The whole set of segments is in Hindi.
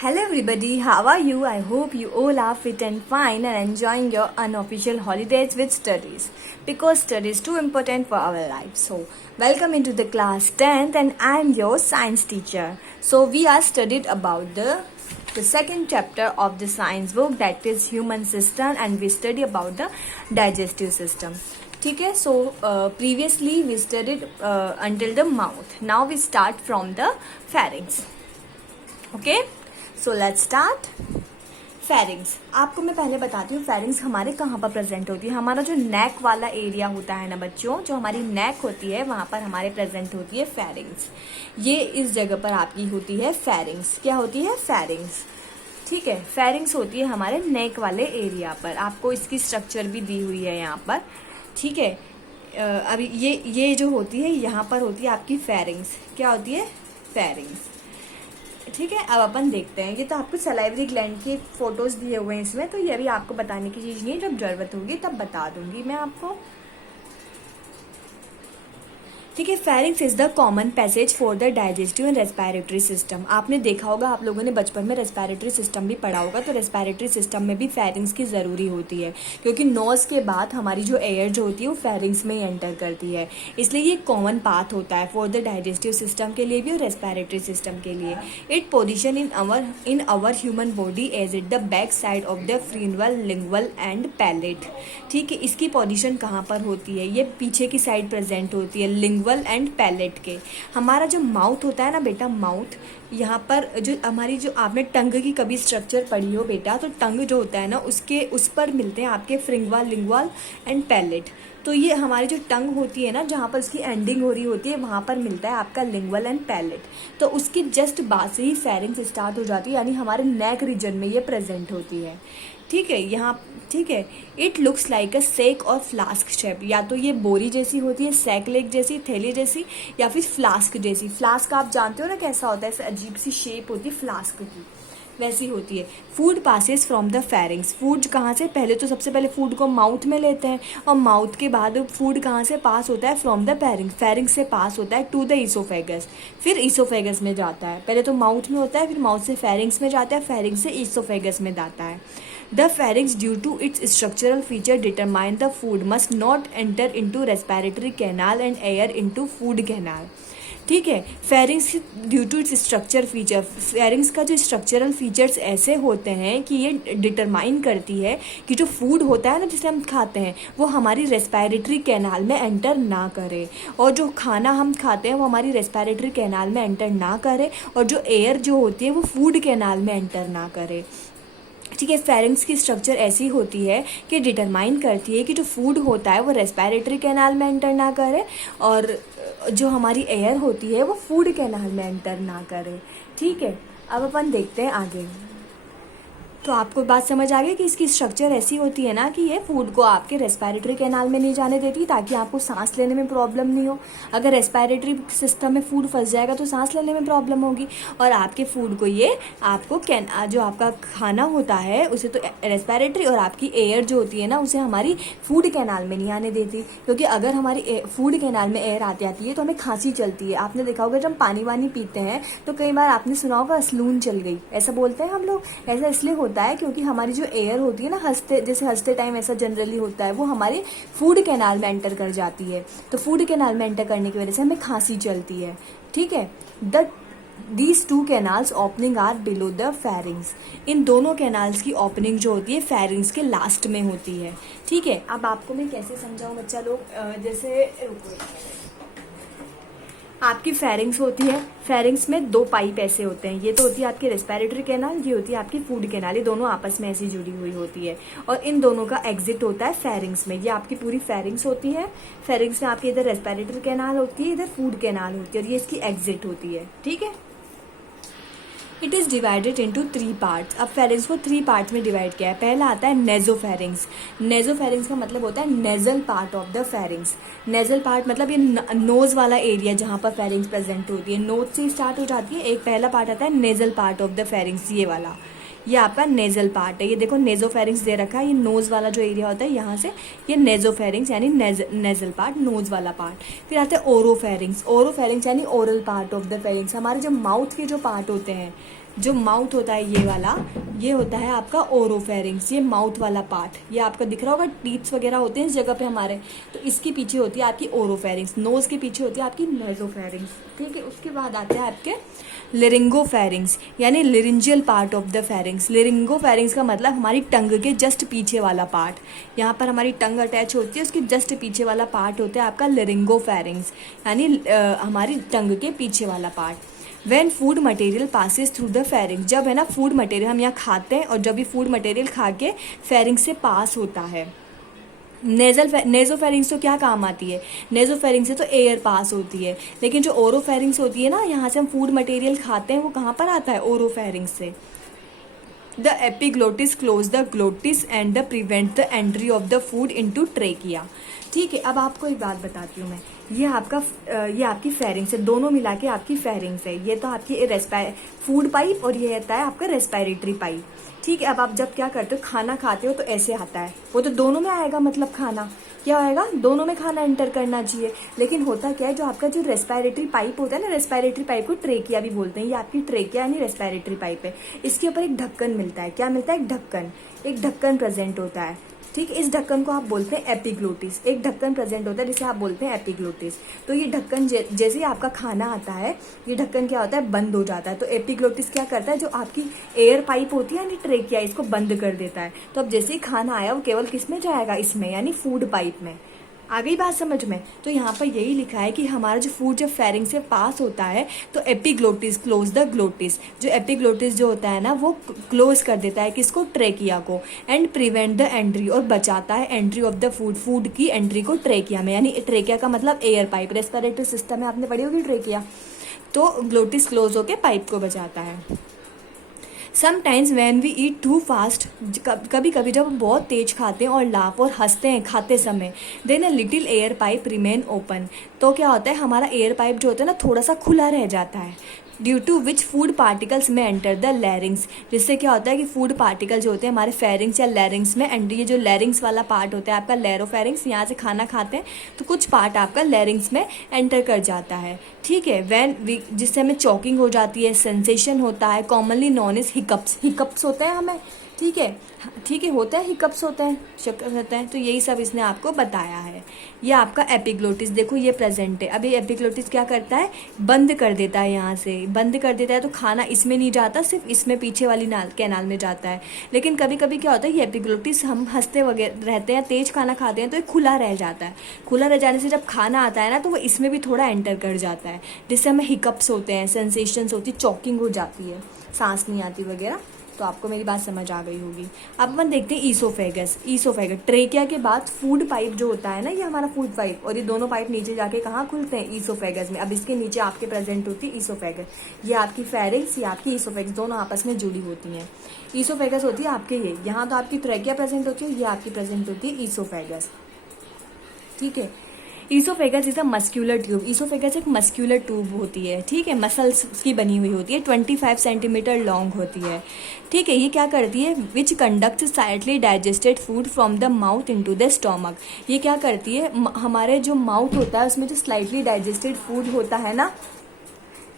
Hello everybody, how are you? I hope you all are fit and fine and enjoying your unofficial holidays with studies because study is too important for our life. So, welcome into the class 10th and I am your science teacher. So, we are studied about the second chapter of the science book, that is human system, and we study about the digestive system. ठीक है, so previously we studied until the mouth. Now we start from the pharynx. Okay, so let's start. Pharynx आपको मैं पहले बताती हूँ फेरिंग्स हमारे कहाँ पर प्रेजेंट होती है. हमारा जो नेक वाला एरिया होता है ना बच्चों, जो हमारी नेक होती है वहां पर हमारे प्रेजेंट होती है फेरिंग्स. ये इस जगह पर आपकी होती है फेरिंग्स. क्या होती है? फेरिंग्स. ठीक है, फेरिंग्स होती है हमारे नेक वाले एरिया पर. आपको इसकी स्ट्रक्चर भी दी हुई है यहाँ पर. ठीक है, अभी ये जो होती है यहाँ पर होती है आपकी फेरिंग्स. क्या होती है? फेरिंग्स. ठीक है, अब अपन देखते हैं. ये तो आपको सलाइवरी ग्लैंड के फोटोज दिए हुए हैं इसमें, तो ये अभी आपको बताने की चीज नहीं है. जब जरूरत होगी तब बता दूंगी मैं आपको. ठीक है, pharynx is the common passage for the digestive and respiratory system. आपने देखा होगा, आप लोगों ने बचपन में रेस्पिरेटरी सिस्टम भी पढ़ा होगा, तो रेस्पिरेटरी सिस्टम में भी फेरिंग्स की ज़रूरी होती है क्योंकि नोज के बाद हमारी जो एयर जो होती है वो फेरिंग्स में ही एंटर करती है. इसलिए ये कॉमन पाथ होता है फॉर द डाइजेस्टिव सिस्टम के लिए भी और रेस्पिरेटरी सिस्टम के लिए. It position in our human body as it the back side of the फ्रीनवल, लिंगवल एंड पैलेट. ठीक है, इसकी पोजिशन कहाँ पर होती है? ये पीछे की साइड प्रेजेंट होती है, लिंगवल एंड पैलेट के. हमारा जो माउथ होता है ना बेटा, माउथ, यहाँ पर जो हमारी जो आपने टंग की कभी स्ट्रक्चर पढ़ी हो बेटा, तो टंग जो होता है ना उसके उस पर मिलते हैं आपके फ्रिंगवा, लिंगवाल एंड पैलेट. तो ये हमारी जो टंग होती है ना, जहाँ पर उसकी एंडिंग हो रही होती है, वहाँ पर मिलता है आपका लिंगवल एंड पैलेट. तो उसकी जस्ट बाद से ही फेरिंग्स स्टार्ट हो जाती है, यानी हमारे नेक रीजन में ये प्रेजेंट होती है. ठीक है, यहाँ ठीक है. इट लुक्स लाइक अ सेक और फ्लास्क शेप. या तो ये बोरी जैसी होती है, सैक लेक जैसी, थैली जैसी, या फिर फ्लास्क जैसी. फ्लास्क आप जानते हो ना कैसा होता है, ऐसे अजीब सी शेप होती है फ्लास्क की, वैसी होती है. Food passes from the pharynx. Food कहाँ से? पहले तो सबसे पहले फूड को माउथ में लेते हैं और माउथ के बाद फूड कहाँ से पास होता है? From the pharynx. फेरिंग्स से पास होता है टू द ईसोफेगस. फिर ईसोफेगस में जाता है. पहले तो माउथ में होता है, फिर माउथ से फेरिंग्स में जाता है, फेरिंग्स से ईसोफेगस में जाता है. The pharynx, due to its structural feature, determine the food must not enter into respiratory canal and air into food canal. ठीक है, pharynx due to its structure feature. Pharynx का जो स्ट्रक्चरल फीचर्स ऐसे होते हैं कि ये डिटरमाइन करती है कि जो फूड होता है ना जिसे हम खाते हैं वो हमारी रेस्पिरेटरी कैनाल में एंटर ना करे, और जो खाना हम खाते हैं वो हमारी रेस्पिरेटरी कैनाल में एंटर ना करे, और जो एयर जो होती है वो फूड कैनाल में एंटर ना करे. ठीक है, फेरिंग्स की स्ट्रक्चर ऐसी होती है कि डिटरमाइन करती है कि जो फूड होता है वो रेस्पिरेटरी कैनाल में एंटर ना करे, और जो हमारी एयर होती है वो फूड कैनाल में एंटर ना करे. ठीक है, अब अपन देखते हैं आगे. तो आपको बात समझ आ गई कि इसकी स्ट्रक्चर ऐसी होती है ना कि ये फूड को आपके रेस्पिरेटरी कैनाल में नहीं जाने देती ताकि आपको सांस लेने में प्रॉब्लम नहीं हो. अगर रेस्पिरेटरी सिस्टम में फूड फंस जाएगा तो सांस लेने में प्रॉब्लम होगी, और आपके फूड को ये आपको जो आपका खाना होता है उसे तो रेस्पिरेटरी, और आपकी एयर जो होती है ना उसे हमारी फूड कैनाल में नहीं आने देती. क्योंकि अगर हमारी फूड कैनाल में एयर आती है तो हमें खांसी चलती है. आपने देखा होगा जब हम पानी वानी पीते हैं तो कई बार आपने सुना होगा स्लून चल गई, ऐसा बोलते हैं हम लोग. ऐसा इसलिए होता है क्योंकि हमारी जो एयर होती है ना, हंसते टाइम ऐसा जनरली होता है, वो हमारे फूड कैनाल में एंटर कर जाती है. तो फूड कैनाल में एंटर करने की वजह से हमें खांसी चलती है. ठीक है, These two canals opening are below the pharynx. इन दोनों कैनाल्स की ओपनिंग जो होती है फेरिंग्स के लास्ट में होती है. ठीक है, अब आपको मैं कैसे समझाऊं बच्चा लोग, जैसे आपकी फेरिंग्स होती है, फेरिंग्स में दो पाइप ऐसे होते हैं. ये तो होती है आपकी रेस्पिरेटरी कैनाल, ये होती है आपकी फूड कैनाल. ये दोनों आपस में ऐसी जुड़ी हुई होती है, और इन दोनों का एग्जिट होता है फेरिंग्स में. ये आपकी पूरी फेरिंग्स होती है. फेरिंग्स में आपकी इधर रेस्पिरेटरी कैनाल होती है, इधर फूड कैनाल होती है, और ये इसकी एग्जिट होती है. ठीक है, it is divided into 3 parts. अब फेरिंग्स को 3 पार्ट्स में डिवाइड किया है. पहला आता है नेजोफेरिंग्स. नेजोफेरिंग्स का मतलब होता है nasal part of the pharynx. Nasal part मतलब ये नोज वाला एरिया जहाँ पर फेरिंग्स प्रेजेंट होती है, नोज से स्टार्ट हो जाती है. एक पहला पार्ट आता है nasal part of the pharynx, ये वाला, ये आपका नेजल पार्ट है. ये देखो नेजोफेरिंग्स दे रखा है, ये नोज वाला जो एरिया होता है यहाँ से, ये नेजोफेरिंग्स यानी नेजल पार्ट, नोज वाला पार्ट. फिर आते हैं ओरोफेरिंग्स. ओरोफेरिंग्स यानी oral part of the pharynx. हमारे जो माउथ के जो पार्ट होते हैं, जो माउथ होता है ये वाला, ये होता है आपका ओरोफेरिंग्स, ये माउथ वाला पार्ट, ये आपका दिख रहा होगा, टीथ्स वगैरह होते हैं इस जगह पे हमारे, तो इसके पीछे होती है आपकी ओरोफेरिंग्स, नोज के पीछे होती है आपकी नेजोफेरिंग्स, ठीक है। उसके बाद आते हैं आपके लिरिंगोफेरिंग्स, यानी लिरिंजियल पार्ट ऑफ द फेरिंग्स। लिरिंगोफेरिंग्स का मतलब हमारी टंग के जस्ट पीछे वाला पार्ट, यहाँ पर हमारी टंग अटैच होती है, उसके जस्ट पीछे वाला पार्ट होता है आपका लिरिंगोफेरिंग्स, यानी हमारी टंग के पीछे वाला part. When food material passes through the pharynx, जब है ना फूड मटेरियल हम यहाँ खाते हैं और जब भी फूड मटेरियल खा के फेरिंग से पास होता है। नेजोफेरिंग्स तो क्या काम आती है, नेजोफेरिंग्स से तो एयर पास होती है, लेकिन जो ओरोफेरिंग्स होती है ना, यहाँ से हम फूड मटेरियल खाते हैं, वो कहाँ पर आता है, ओरोफेरिंग्स से। The epiglottis close the glottis and the prevent the entry of the food into trachea, ठीक है। अब आपको एक बात बताती हूँ मैं, ये आपकी फेरिंग्स है, दोनों मिला के आपकी फेरिंग्स है। ये तो आपकी फूड पाइप और ये रहता है आपका रेस्पिरेटरी पाइप, ठीक है। अब आप जब क्या करते हो, खाना खाते हो तो ऐसे आता है, वो तो दोनों में आएगा, मतलब खाना क्या होएगा, दोनों में खाना एंटर करना चाहिए। लेकिन होता क्या है, जो आपका जो रेस्पिरेटरी पाइप होता है ना, रेस्पिरेटरी पाइप को ट्रेकिया भी बोलते हैं, ये आपकी ट्रेकिया यानी रेस्पिरेटरी पाइप है। इसके ऊपर एक ढक्कन मिलता है, क्या मिलता है, एक ढक्कन प्रेजेंट होता है, ठीक है। इस ढक्कन को आप बोलते हैं एपिग्लोटिस, एक ढक्कन प्रेजेंट होता है जिसे आप बोलते हैं एपिग्लोटिस। तो ये ढक्कन जैसे ही आपका खाना आता है, ये ढक्कन क्या होता है, बंद हो जाता है। तो एपिग्लोटिस क्या करता है, जो आपकी एयर पाइप होती है यानी ट्रेकिया, इसको बंद कर देता है। तो अब जैसे ही खाना आया, वो केवल किस में जाएगा, इसमें, यानी फूड पाइप में। आ गई बात समझ में। तो यहाँ पर यही लिखा है कि हमारा जो फूड जब फेरिंग से पास होता है तो एपिग्लोटिस क्लोज द ग्लोटिस, जो एपिग्लोटिस जो होता है ना, वो क्लोज कर देता है किसको, ट्रेकिया को, एंड प्रिवेंट द एंट्री, और बचाता है एंट्री ऑफ द फूड की एंट्री को ट्रेकिया में, यानी ट्रेकिया का मतलब एयर पाइप, रेस्पिरेटरी सिस्टम में आपने पढ़ी होगी ट्रेकिया, तो ग्लोटिस क्लोज होकर पाइप को बचाता है। Sometimes when we eat too fast, कभी कभी जब हम बहुत तेज खाते हैं और लाफ और हंसते हैं खाते समय, then a little air pipe remain open, तो क्या होता है, हमारा एयर पाइप जो होता है ना, थोड़ा सा खुला रह जाता है, due to which food particles में एंटर द लैरिंग्स, जिससे क्या होता है कि फूड पार्टिकल जो होते हैं हमारे फेरिंग्स या लैरिंग्स में एंटर, ये जो लैरिंग्स वाला पार्ट होता है आपका लैरोफेरिंग्स, यहाँ से खाना खाते हैं तो कुछ पार्ट आपका लैरिंग्स में एंटर कर जाता है, ठीक है। जिससे हमें चॉकिंग हो जाती है, सेंसेशन होता है, कॉमनली नॉन इज हिकअप्स होते हैं हमें, ठीक है, होता है, हिकअप्स होता है, शक्कर होता है। तो यही सब इसने आपको बताया है। ये आपका एपिग्लोटिस देखो, ये प्रेजेंट है। अब ये एपिग्लोटिस क्या करता है, बंद कर देता है, यहाँ से बंद कर देता है, तो खाना इसमें नहीं जाता, सिर्फ इसमें पीछे वाली कैनाल में जाता है। लेकिन कभी कभी क्या होता है, ये एपिग्लोटिस हम हंसते वगैरह रहते हैं, तेज खाना खाते हैं, तो ये खुला रह जाता है। खुला रह जाने से जब खाना आता है ना, तो वो इसमें भी थोड़ा एंटर कर जाता है, जिससे हमें हिकअप्स होते हैं, सेंसेशंस होती है, चॉकिंग हो जाती है, सांस नहीं आती वगैरह। तो आपको मेरी बात समझ आ गई होगी। अब अपन देखते हैं ईसोफेगस। ट्रेकिया के बाद फूड पाइप जो होता है ना, ये हमारा फूड पाइप, और ये दोनों पाइप नीचे जाके कहाँ खुलते हैं, ईसोफेगस में। अब इसके नीचे आपके प्रेजेंट होती है ईसोफेगस, ये आपकी फेरिंग्स, ये आपकी ईसोफेगस, दोनों आपस में जुड़ी होती हैं। ईसोफेगस होती है आपके ये, यहाँ तो आपकी ट्रेकिया प्रेजेंट होती है, ये आपकी प्रेजेंट होती है ईसोफेगस, ठीक है। Oesophagus is a muscular tube, oesophagus एक मस्क्यूलर ट्यूब होती है, ठीक है, मसल्स की बनी हुई होती है, 25 सेंटीमीटर लॉन्ग होती है, ठीक है। ये क्या करती है, विच conduct slightly digested food from the mouth into the stomach, ये क्या करती है, हमारे जो माउथ होता है उसमें जो स्लाइटली डाइजेस्टेड फूड होता है ना,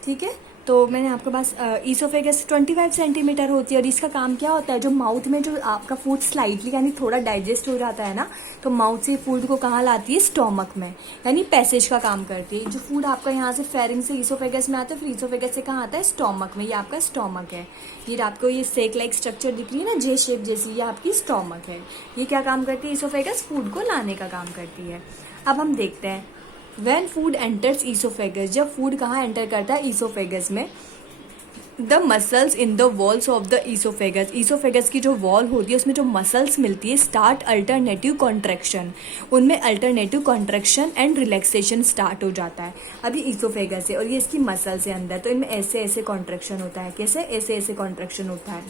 ठीक है, तो मैंने आपके पास ईसोफेगस 25 सेंटीमीटर होती है, और इसका काम क्या होता है, जो माउथ में जो आपका फूड स्लाइटली यानी थोड़ा डाइजेस्ट हो जाता है ना, तो माउथ से फूड को कहाँ लाती है, स्टोमक में, यानी पैसेज का काम करती है। जो फूड आपका यहाँ से फेरिंग से ईसोफेगस में आता है, फिर ईसोफेगस से कहाँ आता है, स्टोमक में। ये आपका स्टोमक है, ये आपको ये सेक लाइक स्ट्रक्चर दिख रही है ना, जे शेप जैसी, ये आपकी स्टोमक है। ये क्या काम करती है, ईसोफेगस फूड को लाने का काम करती है। अब हम देखते हैं When food enters esophagus, जब फूड कहाँ एंटर करता है, ईसोफेगस में, the muscles in the walls of the oesophagus, oesophagus की जो वॉल होती है उसमें जो मसल्स मिलती है, स्टार्ट अल्टरनेटिव कॉन्ट्रैक्शन, उनमें alternative contraction and relaxation start हो जाता है। अभी ईसोफेगस है और ये इसकी मसल्स है अंदर, तो इनमें ऐसे ऐसे कॉन्ट्रैक्शन होता है, कैसे, ऐसे ऐसे कॉन्ट्रैक्शन होता है,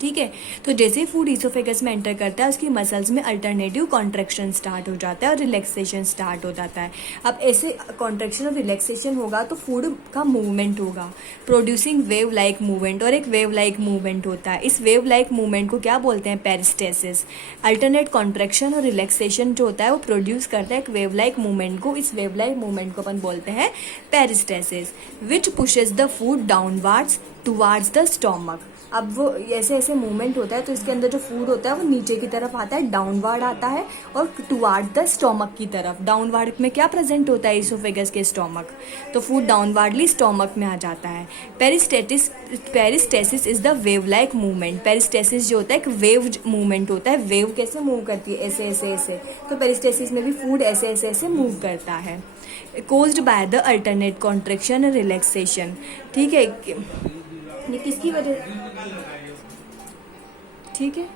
ठीक है। तो जैसे ही फूड ईसोफेगस में एंटर करता है उसकी मसल्स में अल्टरनेटिव कॉन्ट्रैक्शन स्टार्ट हो जाता है और रिलैक्सेशन स्टार्ट हो जाता है। अब ऐसे कॉन्ट्रैक्शन और रिलैक्सेशन होगा तो फूड का मूवमेंट होगा, प्रोड्यूसिंग वेव लाइक मूवमेंट, और एक वेव लाइक मूवमेंट होता है। इस वेव लाइक मूवमेंट को क्या बोलते हैं? पेरिस्टेसिस। अल्टरनेट कॉन्ट्रैक्शन और रिलैक्सेशन जो होता है वो प्रोड्यूस करता है एक वेव लाइक मूवमेंट को। इस वेव लाइक मूवमेंट को अपन बोलते हैं peristalsis, which pushes the food downwards towards the stomach. अब वो ऐसे ऐसे मूवमेंट होता है तो इसके अंदर जो फूड होता है वो नीचे की तरफ आता है, डाउनवर्ड आता है, और टुवार्ड द स्टोमक की तरफ। डाउनवर्ड में क्या प्रेजेंट होता है? ईसोफेगस के स्टोमक, तो फूड डाउनवर्डली स्टोमक में आ जाता है। Peristalsis is the wave like movement. Peristalsis जो होता है एक वेव मूवमेंट होता है। वेव कैसे मूव करती है? ऐसे ऐसे ऐसे। तो पेरिस्टेसिस में भी फूड ऐसे ऐसे ऐसे मूव करता है, caused by the alternate contraction and relaxation. ठीक है, ये किसकी वजह? ठीक है,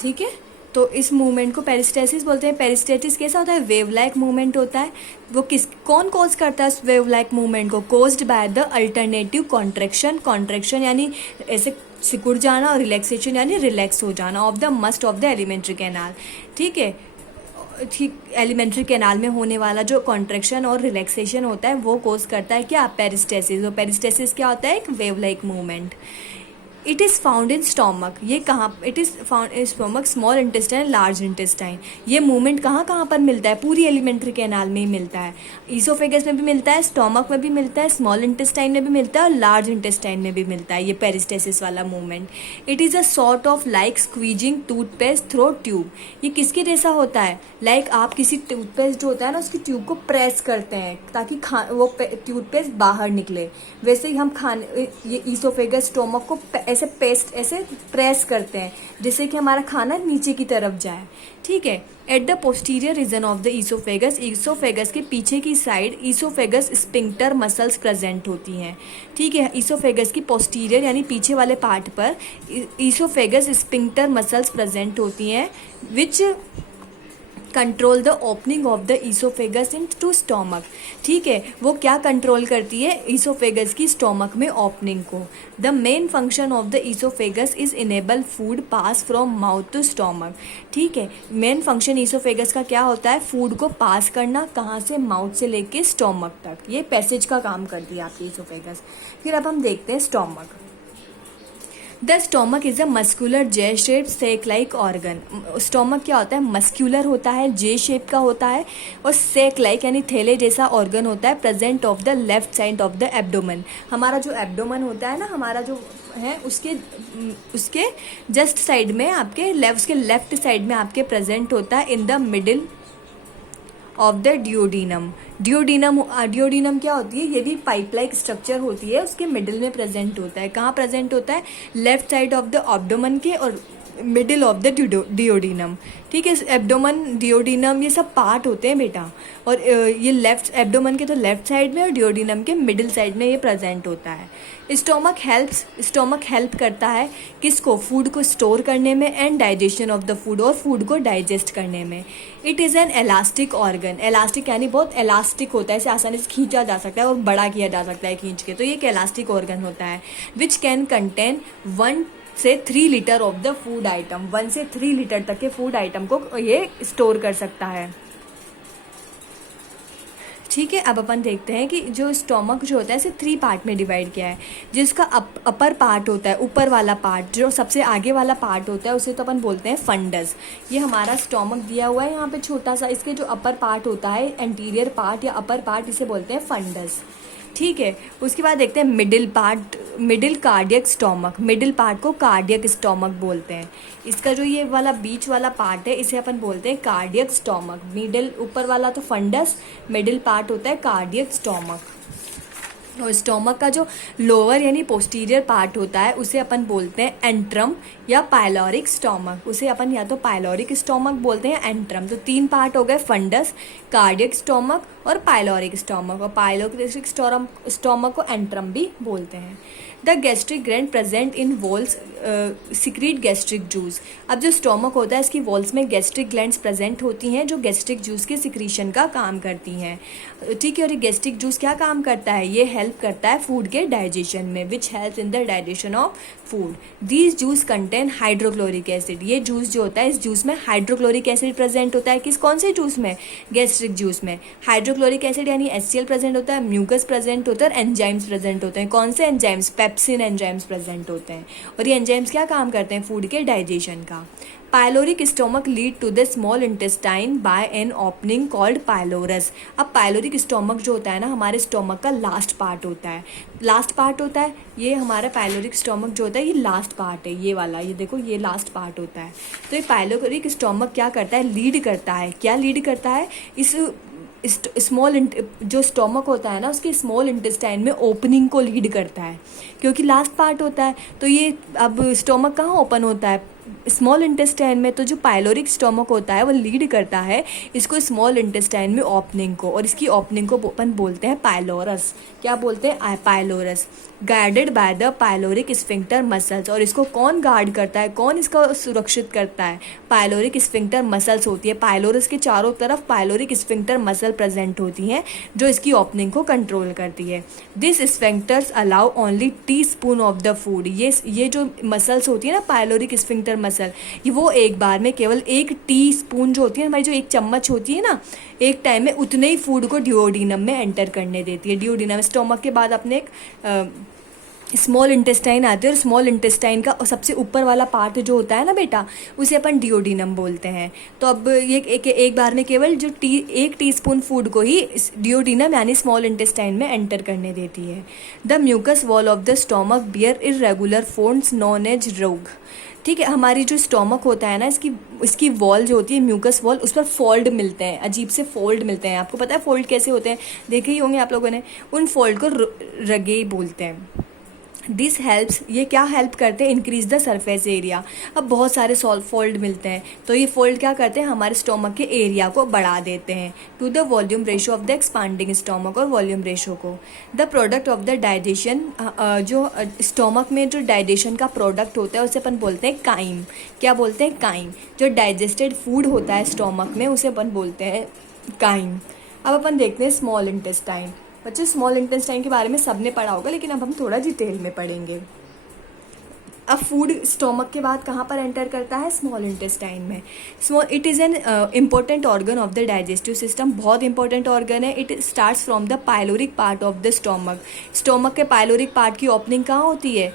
ठीक है। तो इस मूवमेंट को पेरिस्टेसिस बोलते हैं। पेरिस्टेसिस कैसा होता है? वेव लाइक मूवमेंट होता है। वो कौन कॉज करता है उस वेव लाइक मूवमेंट को? Caused by the alternative contraction. Contraction यानी ऐसे सिकुड़ जाना, और रिलैक्सेशन यानी रिलैक्स हो जाना of the must of the alimentary canal. ठीक है, ठीक। एलिमेंट्री कैनाल में होने वाला जो कॉन्ट्रैक्शन और रिलैक्सेशन होता है वो कोज करता है क्या? पेरिस्टेसिस। और पेरिस्टेसिस क्या होता है? एक wave like movement. It is found in stomach. ये कहाँ? It is found in stomach, small intestine, large intestine. ये मूवमेंट कहाँ कहाँ पर मिलता है? पूरी एलिमेंट्री कैनाल में ही मिलता है। ईसोफेगस में भी मिलता है, स्टोमक में भी मिलता है, स्मॉल इंटेस्टाइन में भी मिलता है, और लार्ज इंटेस्टाइन में भी मिलता है ये पेरिस्टेसिस वाला movement. It is a sort of like squeezing toothpaste through tube. ये किसके जैसा होता है? लाइक आप किसी टूथपेस्ट जो होता है ना उसकी ट्यूब को प्रेस करते हैं ताकि वो टूथपेस्ट बाहर निकले, वैसे ही हम ये ईसोफेगस स्टोमक को ऐसे प्रेस करते हैं जिससे कि हमारा खाना नीचे की तरफ जाए। ठीक है। At the posterior reason of the oesophagus, oesophagus के पीछे की side oesophagus sphincter muscles present होती हैं। ठीक है, ईसोफेगस की पोस्टीरियर यानी पीछे वाले पार्ट पर ईसोफेगस स्पिंक्टर मसल्स प्रेजेंट होती हैं which control the opening of the oesophagus into stomach. ठीक है, वो क्या कंट्रोल करती है? ईसोफेगस की स्टोमक में ओपनिंग को। The main function of the oesophagus is enable food pass from mouth to stomach. ठीक है, मेन फंक्शन ईसोफेगस का क्या होता है? फूड को पास करना, कहाँ से? माउथ से लेके स्टोमक तक। ये पैसेज का काम करती है आपकी ईसोफेगस। फिर अब हम देखते हैं stomach. The stomach is a muscular J shape sac like organ. Stomach क्या होता है? मस्क्यूलर होता है, जे शेप का होता है, और सेक लाइक यानी थैले जैसा ऑर्गन होता है, present of the left side of the abdomen. हमारा जो एब्डोमेन होता है ना, हमारा जो है उसके जस्ट साइड में आपके उसके लेफ्ट साइड में आपके प्रेजेंट होता है, in the middle of the duodenum. Duodenum क्या होती है? ये भी पाइप लाइक स्ट्रक्चर होती है, उसके मिडिल में प्रेजेंट होता है। कहाँ प्रेजेंट होता है? Left side of the abdomen के और मिडिल ऑफ द डियोडिनम। ठीक है, एब्डोमेन, डियोडिनम ये सब पार्ट होते हैं बेटा, और ये लेफ्ट एब्डोमेन के तो लेफ्ट साइड में और डियोडिनम के मिडिल साइड में ये प्रेजेंट होता है। स्टोमक हेल्प करता है किसको? फूड को स्टोर करने में, and digestion of the food, और फूड को डाइजेस्ट करने में। It is an elastic organ. Elastic यानी बहुत इलास्टिक होता है, इसे आसानी से खींचा जा सकता है और बड़ा किया जा सकता है खींच के। तो ये एक इलास्टिक ऑर्गन होता है विच कैन कंटेन 1 से 3 litre of the food item. 1 से 3 लीटर तक के फूड आइटम को ये स्टोर कर सकता है। ठीक है, अब अपन देखते हैं कि जो स्टोमक जो होता है इसे 3 पार्ट में डिवाइड किया है। जिसका अपर पार्ट होता है, ऊपर वाला पार्ट, जो सबसे आगे वाला पार्ट होता है उसे तो अपन बोलते हैं फंडस। ये हमारा स्टोमक दिया हुआ है यहाँ पे छोटा सा, इसके जो अपर पार्ट होता है, एंटीरियर पार्ट या अपर पार्ट, इसे बोलते हैं फंडस। ठीक है, उसके बाद देखते हैं middle part, middle cardiac stomach. Middle part को कार्डियक स्टोमक बोलते हैं। इसका जो ये वाला बीच वाला पार्ट है इसे अपन बोलते हैं कार्डियक स्टोमक। मिडिल ऊपर वाला तो फंडस, मिडिल पार्ट होता है कार्डियक स्टोमक। और स्टोमक का जो लोअर यानी पोस्टीरियर पार्ट होता है उसे अपन बोलते हैं एंट्रम या पायलोरिक स्टोमक। उसे अपन या तो पायलोरिक स्टोमक बोलते हैं या एंट्रम। तो 3 पार्ट हो गए, फंडस, कार्डियक स्टोमक और पाइलोरिक स्टोमक, और पाइलोरिक स्टोमक को एंट्रम भी बोलते हैं। The gastric gland present in walls secrete gastric juice. अब जो स्टोमक होता है इसकी वॉल्स में गैस्ट्रिक ग्लैंड्स प्रेजेंट होती हैं जो गैस्ट्रिक जूस के सिक्रीशन का काम करती हैं, ठीक है। और ये गैस्ट्रिक जूस क्या काम करता है, ये हेल्प करता है फूड के डाइजेशन में, which help in the digestion of food. These juice contain hydrochloric acid. ये जूस जो होता है इस जूस में हाइड्रोक्लोरिक एसिड प्रेजेंट होता है। किस कौन से जूस में, गैस्ट्रिक जूस में हाइड्रोक्लोरिक एसिड यानी HCl प्रेजेंट होता है, म्यूकस प्रेजेंट होता है और एंजाइम्स प्रेजेंट होते हैं। कौन से एंजाइम्स, पेप्सिन एंजाइम्स प्रेजेंट होते हैं। और ये एंजाइम्स क्या काम करते हैं, फूड के डाइजेशन का। Pyloric stomach lead to the small intestine by an opening called pylorus. अब पाइलोरिक स्टोमक जो होता है ना हमारे स्टोमक का लास्ट पार्ट होता है, लास्ट पार्ट होता है ये हमारा पाइलोरिक स्टोमक जो होता है, ये लास्ट पार्ट है, ये वाला, ये देखो ये लास्ट पार्ट होता है। तो ये पाइलोरिक स्टोमक क्या करता है, लीड करता है, क्या लीड करता है, इस स्मॉल जो स्टोमक होता है ना उसके स्मॉल इंटेस्टाइन में ओपनिंग को लीड करता है, क्योंकि लास्ट पार्ट होता है। तो ये अब स्टोमक कहाँ ओपन होता है, स्मॉल इंटेस्टाइन में। तो जो पाइलोरिक स्टोमक होता है वो लीड करता है इसको स्मॉल इंटेस्टाइन में ओपनिंग को, और इसकी ओपनिंग को अपन बोलते हैं पाइलोरस। क्या बोलते हैं, pylorus. Guarded by the pyloric sphincter muscles. और इसको कौन गार्ड करता है, कौन इसका सुरक्षित करता है, पाइलोरिक स्फिंक्टर मसल्स होती है। पाइलोरस के चारों तरफ पाइलोरिक स्फिंक्टर मसल प्रेजेंट होती हैं जो इसकी ओपनिंग को कंट्रोल करती है। This sphincters allow only teaspoon of the food. ये जो मसल्स होती है ना पाइलोरिक स्फिंक्टर मसल, ये वो एक बार में केवल 1 टीस्पून जो होती है हमारी, जो 1 चम्मच होती है ना, एक टाइम में उतने ही फूड को डिओडिनम में एंटर करने देती है। डिओडिनम स्टोमक के बाद अपने एक स्मॉल इंटेस्टाइन आते हैं, और स्मॉल इंटेस्टाइन का सबसे ऊपर वाला पार्ट जो होता है ना बेटा, उसे अपन डिओडिनम बोलते हैं। तो अब ये एक बार में केवल जो 1 टीस्पून फूड को ही डिओडिनम यानी स्मॉल इंटेस्टाइन में एंटर करने देती है। The mucus wall of the stomach bear irregular folds known as rugae. ठीक है, हमारी जो स्टोमक होता है ना इसकी वॉल जो होती है म्यूकस वॉल, उस पर फोल्ड मिलते हैं, अजीब से फोल्ड मिलते हैं। आपको पता है फोल्ड कैसे होते हैं, देखे ही होंगे आप लोगों ने। उन फोल्ड को रगे बोलते हैं। दिस हेल्प्स, ये क्या हेल्प करते हैं, इंक्रीज द सरफेस एरिया। अब बहुत सारे फोल्ड मिलते हैं तो ये फोल्ड क्या करते हैं, हमारे स्टोमक के एरिया को बढ़ा देते हैं to the volume ratio of the expanding stomach, और वॉल्यूम रेशो को। The product of the digestion, जो स्टोमक में जो डाइजेशन का प्रोडक्ट होता है उसे अपन बोलते हैं काइम। क्या बोलते हैं, काइम। जो डाइजेस्टेड फूड होता है स्टोमक में उसे अपन बोलते हैं काइम। अब अपन देखते हैं स्मॉल इंटेस्टाइन। बच्चे स्मॉल इंटेस्टाइन के बारे में सबने पढ़ा होगा, लेकिन अब हम थोड़ा डिटेल में पढ़ेंगे। अब फूड स्टोमक के बाद कहाँ पर एंटर करता है, स्मॉल इंटेस्टाइन में। It is an important organ of the digestive system, बहुत इंपॉर्टेंट ऑर्गन है। It starts from the pyloric part of the stomach. Stomach के पाइलोरिक पार्ट की ओपनिंग कहाँ होती है,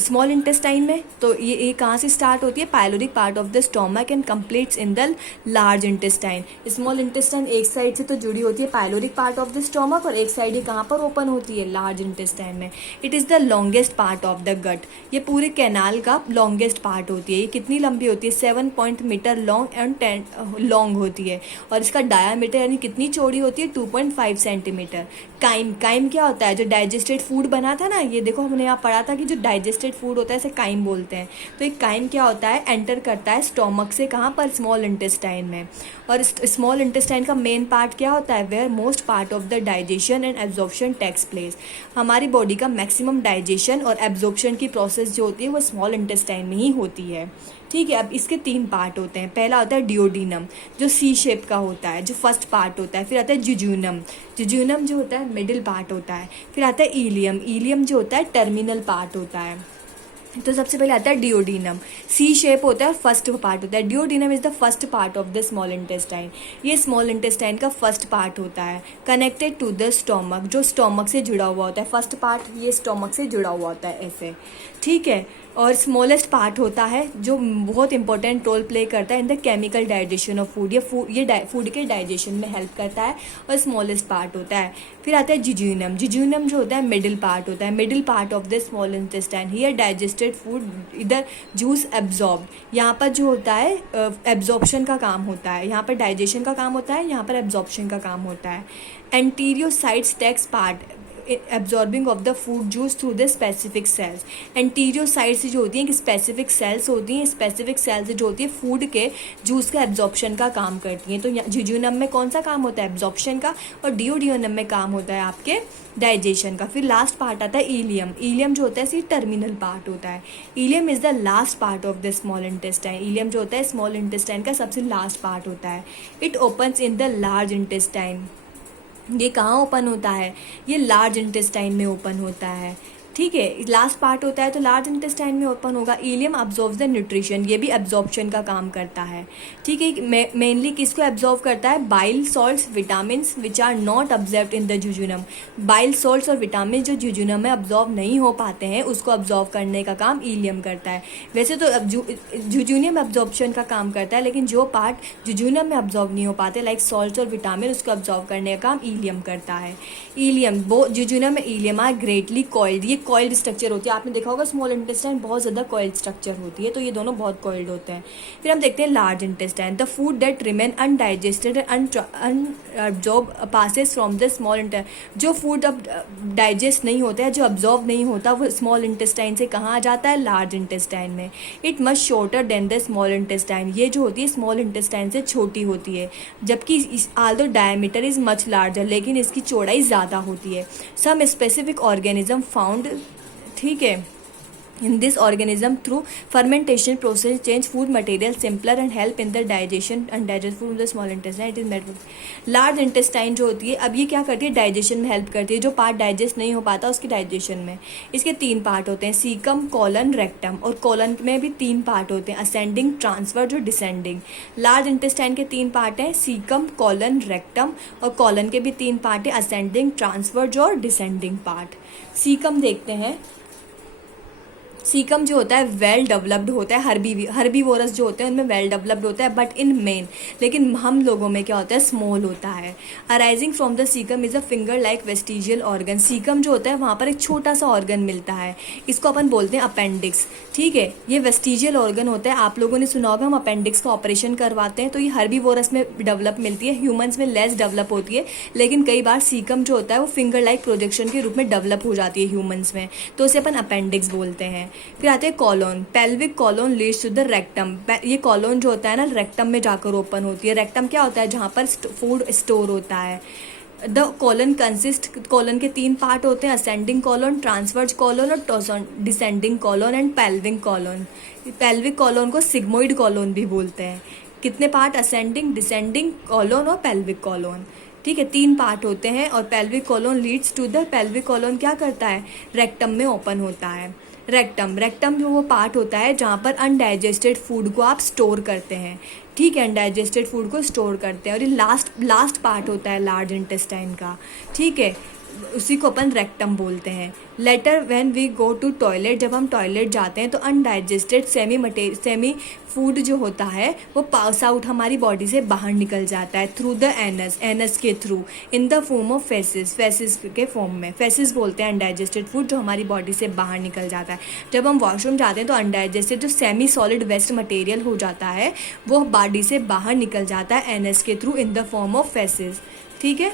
स्मॉल इंटेस्टाइन में। तो ये कहाँ से स्टार्ट होती है, pyloric part of the stomach and completes in the large intestine. Small intestine एक साइड से तो जुड़ी होती है pyloric part of the stomach, और एक साइड ही कहाँ पर ओपन होती है, लार्ज इंटेस्टाइन में। It is the longest part of the gut. ये पूरे कैनाल का लॉन्गेस्ट पार्ट होती है। ये कितनी लंबी होती है, 7 मीटर लॉन्ग एंड 10 लॉन्ग होती है। और इसका डायामीटर यानी कितनी चौड़ी होती है, 2.5 सेंटीमीटर। काइम क्या होता है, जो डाइजेस्टेड फूड बना था ना, ये देखो हमने यहाँ पढ़ा था कि जो डाइजेस्टेड फूड होता है इसे काइम बोलते हैं। तो एक काइम क्या होता है, एंटर करता है स्टोमक से कहाँ पर, स्मॉल इंटेस्टाइन में। और स्मॉल इंटेस्टाइन का मेन पार्ट क्या होता है, where most part of the digestion and absorption takes place. हमारी बॉडी का मैक्सिमम डाइजेशन और एब्जॉर्प्शन की प्रोसेस जो होती है वो स्मॉल इंटेस्टाइन में ही होती है। ठीक है, अब इसके 3 पार्ट होते हैं। पहला होता है डिओडिनम, जो C शेप का होता है, जो फर्स्ट पार्ट होता है। फिर आता है जुजुनम, जुजुनम जो होता है मिडिल पार्ट होता है। फिर आता है इलियम, इलियम जो होता है टर्मिनल पार्ट होता है। तो सबसे पहले आता है डिओडिनम, C शेप होता है और फर्स्ट पार्ट होता है। Duodenum is the first part of the small intestine. ये स्मॉल इंटेस्टाइन का फर्स्ट पार्ट होता है, कनेक्टेड टू द स्टोमक, जो स्टोमक से जुड़ा हुआ होता है। फर्स्ट पार्ट ये स्टोमक से जुड़ा हुआ होता है ऐसे, ठीक है। और स्मॉलेस्ट पार्ट होता है जो बहुत इंपॉर्टेंट रोल प्ले करता है in the chemical digestion of food. ये फूड के डाइजेशन में हेल्प करता है और स्मॉलेस्ट पार्ट होता है। फिर आता है जिज्यूनम, जिज्यूनम जो होता है मिडिल पार्ट होता है, middle part of the small intestine. Here digested food इधर जूस एब्जॉर्ब, यहाँ पर जो होता है एब्जॉर्प्शन का काम होता है, यहाँ पर डाइजेशन का काम होता है, यहाँ पर एब्जॉर्प्शन का काम होता है। Enterocytes takes part, absorbing of the food juice through the specific cells. Enterocytes जो होती हैं कि स्पेसिफिक सेल्स होती हैं, स्पेसिफिक सेल्स जो होती है फूड के जूस का एब्जॉर्प्शन का काम करती हैं। तो जिज्यूनम में कौन सा काम होता है, एब्जॉर्प्शन का, और डिओडियोनम में काम होता है आपके डाइजेशन का। फिर लास्ट पार्ट आता है इलियम। इलियम जो होता है टर्मिनल पार्ट होता है। Ileum is the last part of the small intestine. Ileum जो होता है स्मॉल इंटेस्टाइन का सबसे लास्ट पार्ट होता है। It opens in the large intestine. ये कहाँ ओपन होता है, ये लार्ज इंटेस्टाइन में ओपन होता है। ठीक है, लास्ट पार्ट होता है तो लार्ज इंटेस्टाइन में ओपन होगा। इलियम अब्जॉर्व्स द न्यूट्रिशन, ये भी एब्जॉर्प्शन का काम करता है। ठीक है, मेनली किसको एब्जॉर्व करता है, bile salts, vitamins which are not absorbed in the jejunum. Bile salts और विटामिन जो जुजुनम में अब्जॉर्व नहीं हो पाते हैं उसको अब्जॉर्व करने का काम इलियम करता है। वैसे तो जुजुनियम एब्जॉर्प्शन का काम करता है, लेकिन जो पार्ट जुजुनम में अब्जॉर्व नहीं हो पाते लाइक सॉल्ट्स और विटामिन, उसको अब्जॉर्व करने का काम इलियम करता है। इलियम वो जुजुनम में इलियम आर ग्रेटली कॉइल्ड, ये कॉइल्ड स्ट्रक्चर होती है। आपने देखा होगा स्मॉल इंटेस्टाइन बहुत ज़्यादा कॉइल्ड स्ट्रक्चर होती है, तो ये दोनों बहुत कॉइल्ड होते हैं। फिर हम देखते हैं large intestine. The food that remain undigested unabsorb passes from the small intestine. जो फूड अब डाइजेस्ट नहीं होता है, जो अब्जॉर्ब नहीं होता, वो स्मॉल इंटेस्टाइन से कहाँ आ जाता है, लार्ज इंटेस्टाइन में। It much shorter than the small intestine. ये जो होती है स्मॉल इंटेस्टाइन से छोटी होती है, जबकि Aldous diameter is much larger, लेकिन इसकी चौड़ाई ज़्यादा होती है। सम स्पेसिफिक ऑर्गेनिज्म फाउंड, ठीक है, in this organism through fermentation process change food material simpler and help in the digestion and digest food in the small intestine. It is made with large intestine जो होती है, अब ये क्या करती है, डाइजेशन में हेल्प करती है। जो पार्ट डाइजेस्ट नहीं हो पाता उसकी डाइजेशन में। इसके 3 पार्ट होते हैं, सीकम, कॉलन, रेक्टम। और कॉलन में भी 3 पार्ट होते हैं, असेंडिंग, ट्रांसवर्ज और डिसेंडिंग। लार्ज इंटेस्टाइन के 3 पार्ट हैं, सीकम, कॉलन, रेक्टम। और कॉलन के भी 3 पार्ट हैं, असेंडिंग, ट्रांसवर्ज और डिसेंडिंग पार्ट। सीकम देखते हैं। सीकम जो होता है वेल डेवलप्ड होता है, हर्बीवोरस जो होते हैं उनमें वेल डेवलप्ड होता है, बट इन मेन, लेकिन हम लोगों में क्या होता है, स्मॉल होता है। Arising from the caecum is a finger like vestigial organ. Caecum जो होता है वहाँ पर एक छोटा सा ऑर्गन मिलता है, इसको अपन बोलते हैं अपेंडिक्स। ठीक है, ये वेस्टिजियल ऑर्गन होता है। आप लोगों ने सुना होगा हम अपेंडिक्स का ऑपरेशन करवाते हैं, तो ये हर्बीवोरस में डेवलप मिलती है, ह्यूमंस में लेस डेवलप होती है, लेकिन कई बार सीकम जो होता है वो फिंगर लाइक प्रोजेक्शन के रूप में डेवलप हो जाती है ह्यूमंस में, तो उसे अपन अपेंडिक्स बोलते हैं। फिर आते हैं colon. Pelvic colon leads to the rectum. ये कॉलोन जो होता है ना रेक्टम में जाकर ओपन होती है। रेक्टम क्या होता है, जहाँ पर फूड स्टोर होता है। द कॉलन कंसिस्ट, कॉलन के 3 पार्ट होते हैं, असेंडिंग कॉलोन, ट्रांसवर्ज कॉलोन और descending colon and pelvic colon. Pelvic colon को सिग्मोइड कॉलोन भी बोलते हैं। कितने पार्ट, असेंडिंग, डिसेंडिंग कॉलोन और पेल्विक कॉलोन। ठीक है, 3 पार्ट होते हैं। और pelvic colon leads to the, pelvic colon क्या करता है, रेक्टम में ओपन होता है। रेक्टम जो वो पार्ट होता है जहाँ पर अनडाइजेस्टेड फूड को आप स्टोर करते हैं। ठीक है, अनडाइजेस्टेड फूड को स्टोर करते हैं। और ये लास्ट पार्ट होता है लार्ज इंटेस्टाइन का। ठीक है, उसी को अपन रेक्टम बोलते हैं। Later when we go to toilet, जब हम टॉयलेट जाते हैं तो अनडाइजेस्टेड सेमी फूड जो होता है वो पास आउट हमारी बॉडी से बाहर निकल जाता है थ्रू द एनस के through, in the form of faces के फॉर्म में। फेसिस बोलते हैं अनडाइजेस्टेड फूड जो हमारी बॉडी से बाहर निकल जाता है। जब हम वॉशरूम जाते हैं तो अनडाइजेस्टेड जो सेमी सॉलिड वेस्ट मटेरियल हो जाता है वो बॉडी से बाहर निकल जाता है एनस के through in the form of faces. ठीक है,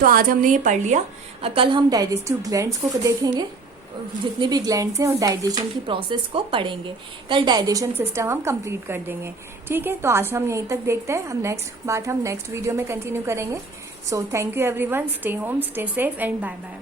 तो आज हमने ये पढ़ लिया। कल हम डाइजेस्टिव ग्लैंड्स को देखेंगे, जितनी भी ग्लैंड्स हैं और डाइजेशन की प्रोसेस को पढ़ेंगे। कल डाइजेशन सिस्टम हम कंप्लीट कर देंगे। ठीक है, तो आज हम यहीं तक देखते हैं। हम नेक्स्ट वीडियो में कंटिन्यू करेंगे। So thank you everyone, stay home, stay safe and bye bye.